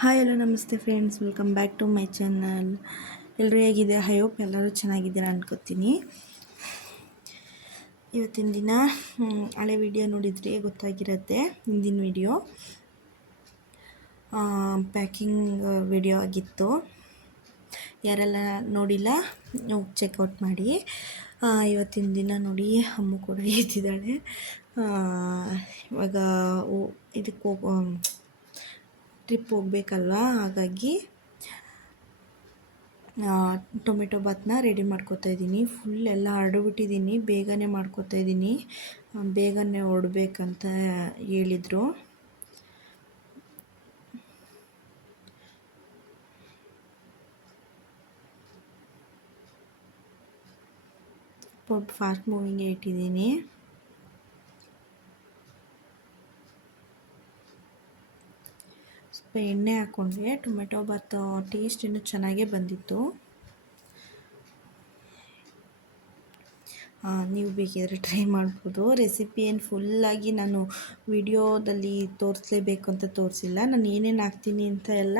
Hi hello ನಮಸ್ತೆ friends, welcome back to my channel. ಎಲ್ಲರೂ ಹೇಗಿದೆ? ಐ ಹೋಪ್ ಎಲ್ಲರೂ ಚೆನ್ನಾಗಿದ್ದೀರಾ ಅನ್ಕೋತೀನಿ. ಇವತ್ತಿನ ದಿನ ಹಳೆ ವಿಡಿಯೋ ನೋಡಿದರೆ ಗೊತ್ತಾಗಿರುತ್ತೆ. ಹಿಂದಿನ ವಿಡಿಯೋ ಪ್ಯಾಕಿಂಗ್ ವಿಡಿಯೋ ಆಗಿತ್ತು. ಯಾರೆಲ್ಲ ನೋಡಿಲ್ಲ ಚೆಕ್ಔಟ್ ಮಾಡಿ. ಇವತ್ತಿನ ದಿನ ನೋಡಿ ಅಮ್ಮ ಕೂಡ ಎದ್ದಿದ್ದಾಳೆ. ಇವಾಗ ಇದಕ್ಕೆ ಟ್ರಿಪ್ ಹೋಗ್ಬೇಕಲ್ವ, ಹಾಗಾಗಿ ಟೊಮೆಟೊ ಬಾತ್ನ ರೆಡಿ ಮಾಡ್ಕೋತಾ ಇದ್ದೀನಿ. ಫುಲ್ ಎಲ್ಲ ಹರಡಿಬಿಟ್ಟಿದ್ದೀನಿ, ಬೇಗನೆ ಮಾಡ್ಕೋತಾ ಇದ್ದೀನಿ. ಬೇಗನೆ ಹೊರಡ್ಬೇಕಂತ ಹೇಳಿದರು. ಫಾಸ್ಟ್ ಮೂವಿಂಗ್ಗೆ ಇಟ್ಟಿದ್ದೀನಿ. ಸ್ವಲ್ಪ ಎಣ್ಣೆ ಹಾಕ್ಕೊಂಡ್ರೆ ಟೊಮೆಟೊ ಬಾತ್ ಟೇಸ್ಟ್ ಇನ್ನೂ ಚೆನ್ನಾಗೇ ಬಂದಿತ್ತು. ನೀವು ಬೇಕಿದ್ರೆ ಟ್ರೈ ಮಾಡ್ಬೋದು. ರೆಸಿಪಿ ಏನು ಫುಲ್ಲಾಗಿ ನಾನು ವಿಡಿಯೋದಲ್ಲಿ ತೋರಿಸ್ಲೇಬೇಕು ಅಂತ ತೋರಿಸಿಲ್ಲ. ನಾನು ಏನೇನು ಹಾಕ್ತೀನಿ ಅಂತ ಎಲ್ಲ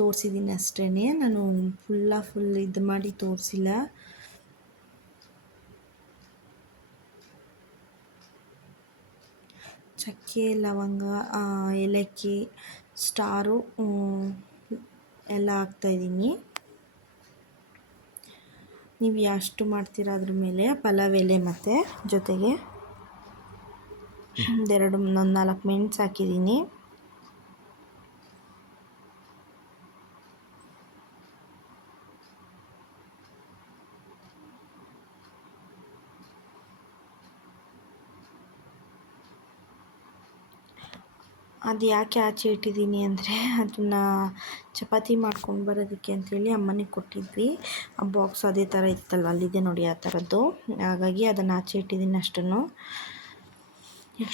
ತೋರಿಸಿದ್ದೀನಿ ಅಷ್ಟೇ. ನಾನು ಫುಲ್ ಇದು ಮಾಡಿ ತೋರಿಸಿಲ್ಲ. ಚಕ್ಕೆ, ಲವಂಗ, ಏಲಕ್ಕಿ, ಸ್ಟಾರು ಎಲ್ಲ ಹಾಕ್ತಾಯಿದ್ದೀನಿ. ನೀವು ಎಷ್ಟು ಮಾಡ್ತೀರಾ ಅದ್ರ ಮೇಲೆ. ಪಲಾವ್ ಎಲೆ ಮತ್ತು ಜೊತೆಗೆ ಒಂದು 4 ಮೆಣಸು ಹಾಕಿದ್ದೀನಿ. ಅದು ಯಾಕೆ ಆಚೆ ಇಟ್ಟಿದ್ದೀನಿ ಅಂದರೆ, ಅದನ್ನು ಚಪಾತಿ ಮಾಡ್ಕೊಂಡು ಬರೋದಕ್ಕೆ ಅಂಥೇಳಿ ಅಮ್ಮನಿಗೆ ಕೊಟ್ಟಿದ್ವಿ. ಆ ಬಾಕ್ಸ್ ಅದೇ ಥರ ಇತ್ತಲ್ವ, ಅಲ್ಲಿದೆ ನೋಡಿ ಆ ಥರದ್ದು. ಹಾಗಾಗಿ ಅದನ್ನು ಆಚೆ ಇಟ್ಟಿದ್ದೀನಿ ಅಷ್ಟನ್ನು.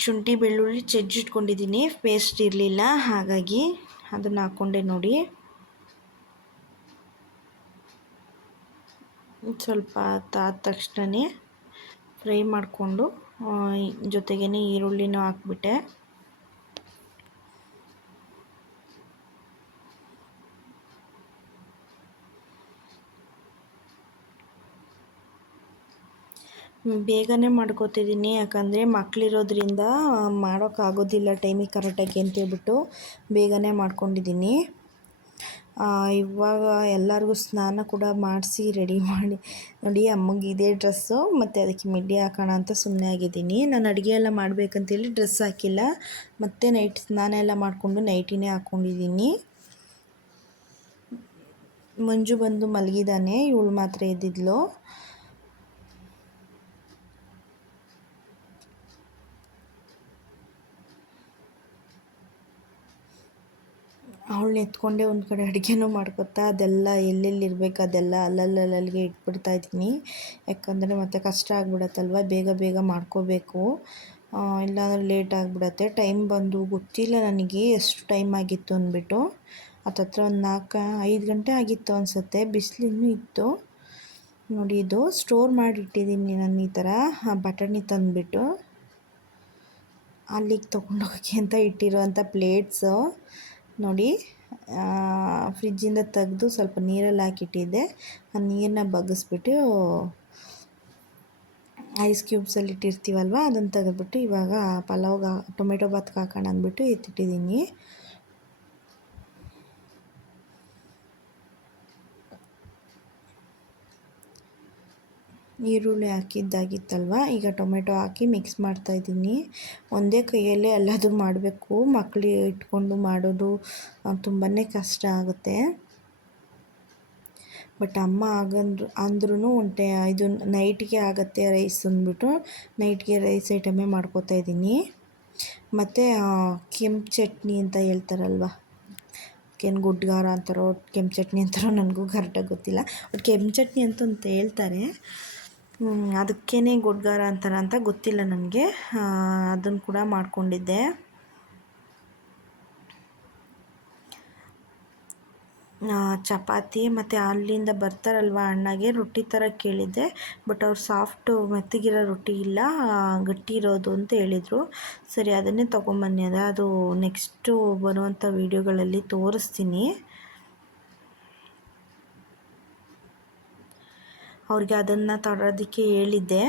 ಶುಂಠಿ ಬೆಳ್ಳುಳ್ಳಿ ಜಜ್ಜಿಟ್ಕೊಂಡಿದ್ದೀನಿ, ಪೇಸ್ಟ್ ಇರಲಿಲ್ಲ, ಹಾಗಾಗಿ ಅದನ್ನು ಹಾಕ್ಕೊಂಡೆ ನೋಡಿ. ಸ್ವಲ್ಪ ಆದ ತಕ್ಷಣ ಫ್ರೈ ಮಾಡಿಕೊಂಡು ಜೊತೆಗೇ ಈರುಳ್ಳಿನೂ ಹಾಕ್ಬಿಟ್ಟೆ. ಬೇಗನೆ ಮಾಡ್ಕೋತಿದ್ದೀನಿ, ಯಾಕಂದರೆ ಮಕ್ಕಳಿರೋದ್ರಿಂದ ಮಾಡೋಕ್ಕಾಗೋದಿಲ್ಲ ಟೈಮಿಗೆ ಕರೆಕ್ಟಾಗಿ ಅಂತೇಳ್ಬಿಟ್ಟು ಬೇಗನೆ ಮಾಡ್ಕೊಂಡಿದ್ದೀನಿ. ಇವಾಗ ಎಲ್ಲರಿಗೂ ಸ್ನಾನ ಕೂಡ ಮಾಡಿಸಿ ರೆಡಿ ಮಾಡಿ ನೋಡಿ. ಅಮ್ಮಗೆ ಇದೇ ಡ್ರೆಸ್ಸು ಮತ್ತು ಅದಕ್ಕೆ ಮಿಡ್ಡಿ ಹಾಕೋಣ ಅಂತ ಸುಮ್ಮನೆ ಆಗಿದ್ದೀನಿ. ನಾನು ಅಡುಗೆ ಎಲ್ಲ ಮಾಡಬೇಕಂತೇಳಿ ಡ್ರೆಸ್ ಹಾಕಿಲ್ಲ, ಮತ್ತು ನೈಟ್ ಸ್ನಾನ ಎಲ್ಲ ಮಾಡಿಕೊಂಡು ನೈಟಿನೇ ಹಾಕ್ಕೊಂಡಿದ್ದೀನಿ. ಮಂಜು ಬಂದು ಮಲಗಿದ್ದಾನೆ, ಇವಳು ಮಾತ್ರ ಎದ್ದಿದ್ಲು. ಅವಳನ್ನ ಎತ್ಕೊಂಡೆ ಒಂದು ಕಡೆ ಅಡುಗೆನೂ ಮಾಡ್ಕೊತಾ ಅದೆಲ್ಲ ಎಲ್ಲೆಲ್ಲಿರಬೇಕು ಅದೆಲ್ಲ ಅಲ್ಲಲ್ಲಿಗೆ ಇಟ್ಬಿಡ್ತಾಯಿದ್ದೀನಿ. ಯಾಕಂದರೆ ಮತ್ತೆ ಕಷ್ಟ ಆಗಿಬಿಡತ್ತಲ್ವ, ಬೇಗ ಮಾಡ್ಕೋಬೇಕು, ಇಲ್ಲಾಂದರೆ ಲೇಟ್ ಆಗಿಬಿಡತ್ತೆ. ಟೈಮ್ ಬಂದು ಗೊತ್ತಿಲ್ಲ ನನಗೆ ಎಷ್ಟು ಟೈಮ್ ಆಗಿತ್ತು ಅಂದ್ಬಿಟ್ಟು. ಹತ್ತತ್ರ ಒಂದು 4-5 ಗಂಟೆ ಆಗಿತ್ತು ಅನಿಸುತ್ತೆ. ಬಿಸಿಲಿನ್ನೂ ಇತ್ತು ನೋಡಿ. ಇದು ಸ್ಟೋರ್ ಮಾಡಿಟ್ಟಿದ್ದೀನಿ ನಾನು ಈ ಥರ ಬಟಾಣಿ ತಂದುಬಿಟ್ಟು. ಅಲ್ಲಿಗೆ ತೊಗೊಂಡೋಗೋಕ್ಕೆ ಅಂತ ಇಟ್ಟಿರೋವಂಥ ಪ್ಲೇಟ್ಸು ನೋಡಿ. ಫ್ರಿಜ್ಜಿಂದ ತೆಗೆದು ಸ್ವಲ್ಪ ನೀರಲ್ಲಿ ಹಾಕಿಟ್ಟಿದ್ದೆ. ಆ ನೀರನ್ನ ಬಗ್ಗಿಸ್ಬಿಟ್ಟು ಐಸ್ ಕ್ಯೂಬ್ಸಲ್ಲಿ ಇಟ್ಟಿರ್ತೀವಲ್ವ, ಅದನ್ನು ತೆಗೆದ್ಬಿಟ್ಟು ಇವಾಗ ಪಲಾವ್ಗೆ ಟೊಮೆಟೊ ಬಾತ್ಗೆ ಹಾಕೋಣ ಅಂದ್ಬಿಟ್ಟು ಎತ್ತಿಟ್ಟಿದ್ದೀನಿ. ಈರುಳ್ಳಿ ಹಾಕಿದ್ದಾಗಿತ್ತಲ್ವ, ಈಗ ಟೊಮೆಟೊ ಹಾಕಿ ಮಿಕ್ಸ್ ಮಾಡ್ತಾಯಿದ್ದೀನಿ. ಒಂದೇ ಕೈಯಲ್ಲೇ ಎಲ್ಲದೂ ಮಾಡಬೇಕು, ಮಕ್ಕಳಿಗೆ ಇಟ್ಕೊಂಡು ಮಾಡೋದು ತುಂಬಾ ಕಷ್ಟ ಆಗುತ್ತೆ. ಬಟ್ ಅಮ್ಮ ಅಂದ್ರೂ ಇದು ನೈಟ್ಗೆ ಆಗುತ್ತೆ ರೈಸ್ ಅಂದ್ಬಿಟ್ಟು ನೈಟ್ಗೆ ರೈಸ್ ಐಟಮೇ ಮಾಡ್ಕೋತಾ ಇದ್ದೀನಿ. ಮತ್ತು ಕೆಂಪು ಚಟ್ನಿ ಅಂತ ಹೇಳ್ತಾರಲ್ವ, ಏನು ಗುಡ್ಗಾರ ಅಂತಾರೋ ಕೆಂಪು ಚಟ್ನಿ ಅಂತಾರೋ ನನಗೂ ಕರೆಕ್ಟಾಗಿ ಗೊತ್ತಿಲ್ಲ. ಬಟ್ ಕೆಂಪು ಚಟ್ನಿ ಅಂತ ಹೇಳ್ತಾರೆ, ಅದಕ್ಕೇ ಗುಡ್ಗಾರ ಅಂತಾರ ಅಂತ ಗೊತ್ತಿಲ್ಲ ನನಗೆ. ಅದನ್ನು ಕೂಡ ಮಾಡ್ಕೊಂಡಿದ್ದೆ. ಚಪಾತಿ ಮತ್ತು ಅಲ್ಲಿಂದ ಬರ್ತಾರಲ್ವ ಅಣ್ಣಗೆ ರೊಟ್ಟಿ ಥರ ಕೇಳಿದ್ದೆ. ಬಟ್ ಅವ್ರು ಸಾಫ್ಟು ಮೆತ್ತಗಿರೋ ರೊಟ್ಟಿ ಇಲ್ಲ, ಗಟ್ಟಿ ಇರೋದು ಅಂತ ಹೇಳಿದರು. ಸರಿ ಅದನ್ನೇ ತೊಗೊಂಬನ್ನಿ, ಅದು ನೆಕ್ಸ್ಟು ಬರುವಂಥ ವೀಡಿಯೋಗಳಲ್ಲಿ ತೋರಿಸ್ತೀನಿ. ಅವ್ರಿಗೆ ಅದನ್ನು ತರೋದಕ್ಕೆ ಹೇಳಿದ್ದೆ.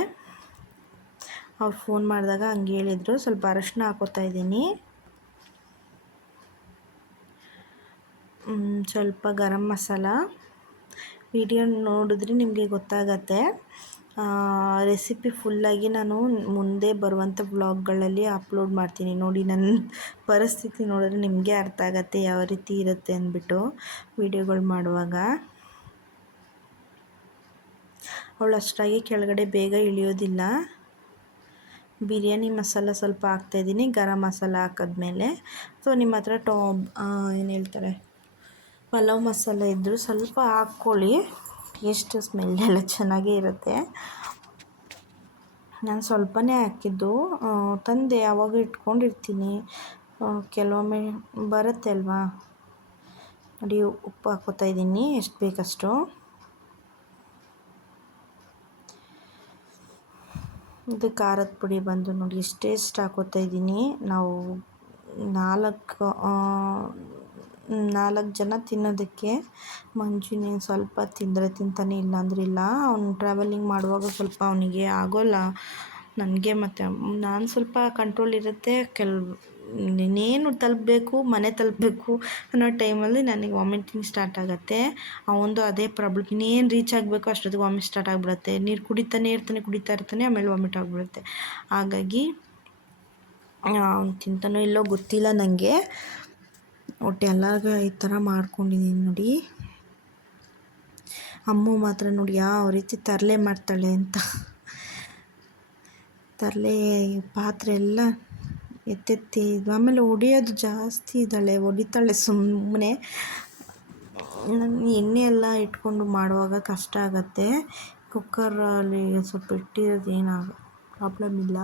ಅವ್ರು ಫೋನ್ ಮಾಡಿದಾಗ ಹಂಗೆ ಹೇಳಿದರು. ಸ್ವಲ್ಪ ಅರಶಿನ ಹಾಕೋತಾ ಇದ್ದೀನಿ, ಸ್ವಲ್ಪ ಗರಂ ಮಸಾಲ. ವಿಡಿಯೋ ನೋಡಿದ್ರೆ ನಿಮಗೆ ಗೊತ್ತಾಗತ್ತೆ. ರೆಸಿಪಿ ಫುಲ್ಲಾಗಿ ನಾನು ಮುಂದೆ ಬರುವಂಥ ವ್ಲಾಗ್ಗಳಲ್ಲಿ ಅಪ್ಲೋಡ್ ಮಾಡ್ತೀನಿ. ನೋಡಿ ನನ್ನ ಪರಿಸ್ಥಿತಿ ನೋಡಿದ್ರೆ ನಿಮಗೆ ಅರ್ಥ ಆಗತ್ತೆ ಯಾವ ರೀತಿ ಇರುತ್ತೆ ಅಂದ್ಬಿಟ್ಟು ವಿಡಿಯೋಗಳು ಮಾಡುವಾಗ. ಅವಳು ಅಷ್ಟಾಗಿ ಕೆಳಗಡೆ ಬೇಗ ಇಳಿಯೋದಿಲ್ಲ. ಬಿರಿಯಾನಿ ಮಸಾಲ ಸ್ವಲ್ಪ ಹಾಕ್ತಾಯಿದ್ದೀನಿ, ಗರಂ ಮಸಾಲ ಹಾಕಿದ್ಮೇಲೆ. ಸೊ ನಿಮ್ಮ ಹತ್ರ ಏನು ಹೇಳ್ತಾರೆ, ಪಲಾವ್ ಮಸಾಲ ಇದ್ದರೂ ಸ್ವಲ್ಪ ಹಾಕ್ಕೊಳ್ಳಿ, ಟೇಸ್ಟ್ ಸ್ಮೆಲ್ ಎಲ್ಲ ಚೆನ್ನಾಗೇ ಇರುತ್ತೆ. ನಾನು ಸ್ವಲ್ಪನೇ ಹಾಕಿದ್ದು, ತಂದೆ ಯಾವಾಗ ಇಟ್ಕೊಂಡಿರ್ತೀನಿ, ಕೆಲವೊಮ್ಮೆ ಬರುತ್ತೆ ಅಲ್ವಾ. ನೋಡಿ ಉಪ್ಪು ಹಾಕ್ಕೋತಾ ಇದ್ದೀನಿ ಎಷ್ಟು ಬೇಕಷ್ಟು. ಇದು ಖಾರದ ಪುಡಿ ಬಂದು ನೋಡಿ ಎಷ್ಟು ಹಾಕೋತಾ ಇದ್ದೀನಿ. ನಾವು 4 ಜನ ತಿನ್ನೋದಕ್ಕೆ. ಮಂಜುನೇನು ಸ್ವಲ್ಪ ತಿಂದರೆ ತಿಂತಾನೆ, ಇಲ್ಲ ಅಂದರೆ ಇಲ್ಲ. ಅವ್ನು ಟ್ರಾವೆಲಿಂಗ್ ಮಾಡುವಾಗ ಸ್ವಲ್ಪ ಅವನಿಗೆ ಆಗೋಲ್ಲ. ನನಗೆ ಮತ್ತು ನಾನು ಸ್ವಲ್ಪ ಕಂಟ್ರೋಲ್ ಇರುತ್ತೆ. ಇನ್ನೇನು ತಲುಪಬೇಕು, ಮನೆ ತಲುಪಬೇಕು ಅನ್ನೋ ಟೈಮಲ್ಲಿ ನನಗೆ ವಾಮಿಟಿಂಗ್ ಸ್ಟಾರ್ಟ್ ಆಗುತ್ತೆ. ಅವನದು ಅದೇ ಪ್ರಾಬ್ಲಮ್. ಇನ್ನೇನು ರೀಚ್ ಆಗಬೇಕು ಅಷ್ಟೊತ್ತಿಗೆ ವಾಮಿಟ್ ಸ್ಟಾರ್ಟ್ ಆಗಿಬಿಡುತ್ತೆ. ನೀರು ಕುಡಿತಾ ಇರ್ತಾನೆ, ಆಮೇಲೆ ವಾಮಿಟ್ ಆಗಿಬಿಡುತ್ತೆ. ಹಾಗಾಗಿ ಅವ್ನು ತಿಂತಾನೋ ಇಲ್ಲೋ ಗೊತ್ತಿಲ್ಲ ನನಗೆ. ಒಟ್ಟು ಎಲ್ಲರಿಗೂ ಈ ಥರ ಮಾಡ್ಕೊಂಡಿದ್ದೀನಿ ನೋಡಿ. ಅಮ್ಮ ಮಾತ್ರ ನೋಡಿ ಯಾವ ರೀತಿ ತರಲೆ ಮಾಡ್ತಾಳೆ ಅಂತ. ತರಲೆ ಪಾತ್ರೆ ಎಲ್ಲ ಎತ್ತೆತ್ತಿ ಆಮೇಲೆ ಹೊಡಿಯೋದು ಜಾಸ್ತಿ ಇದ್ದಾಳೆ, ಹೊಡಿತಾಳೆ ಸುಮ್ಮನೆ. ನಾನು ಎಣ್ಣೆ ಎಲ್ಲ ಇಟ್ಕೊಂಡು ಮಾಡುವಾಗ ಕಷ್ಟ ಆಗುತ್ತೆ. ಕುಕ್ಕರಲ್ಲಿ ಸ್ವಲ್ಪ ಇಟ್ಟಿರೋದು ಪ್ರಾಬ್ಲಮ್ ಇಲ್ಲ.